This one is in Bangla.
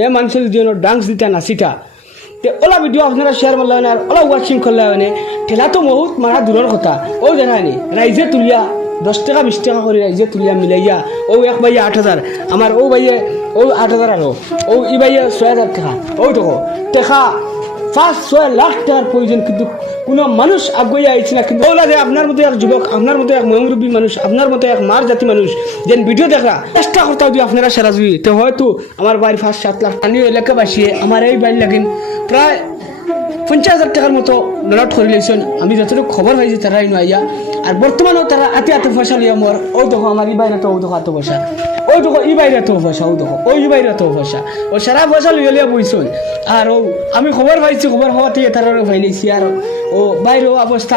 মেয়ে মানুষের জন্য ডান্স দিতা নাচিতা তে ওলা ভিডিও আপনারা শেয়ার করলেন আর ওলা ওয়াচিং করলে মানে ঠেলা তো বহুত মারা দূরের কথা ও জানানি রাইজে তুলিয়া 10 টাকা 20 টাকা করে রাইজে তুলিয়া মিলাইয়া ও এক ভাইয়া 8,000 আমার ও ভাইয়ে ও 8,000 আরো ও ই ভাইয়া 6,000 টাকা ও তো টাকা 5-6 লাখ টাকার প্রয়োজন কিন্তু কোনো মানুষ আগুয়ে আইছে না কিন্তু ওলা যে আপনার মতো এক যুবক আপনার মতো এক ময়মরূপী মানুষ আপনার মতো এক মার জাতি মানুষ যেন ভিডিও দেখা চেষ্টা করতে যদি আপনারা সারা জুই তো হয়তো আমার বাড়ি 5-7 লাখ স্থানীয় এলাকাবাসী আমার এই বাড়ি লাগেন প্রায় 50,000 টাকার মতো ডলার করে লেছেন আমি যতটুকু খবর হয়েছে তারাই নয়া আর বর্তমানেও তারা আতে পয়সা লিয়ে আমার ওই দেখো আমার এই বাইরে তো ও দেখো এত পয়সা ওই দেখো এই বাইরে তো পয়সা ও দেখো ওই বাইরে তো পয়সা ও সারা পয়সা লিয়ে লিয়ে বইছেন আর ও আমি খবর পাইছি খবর হওয়াতে তারা ভাই নিয়েছি আর ও বাইরেও অবস্থা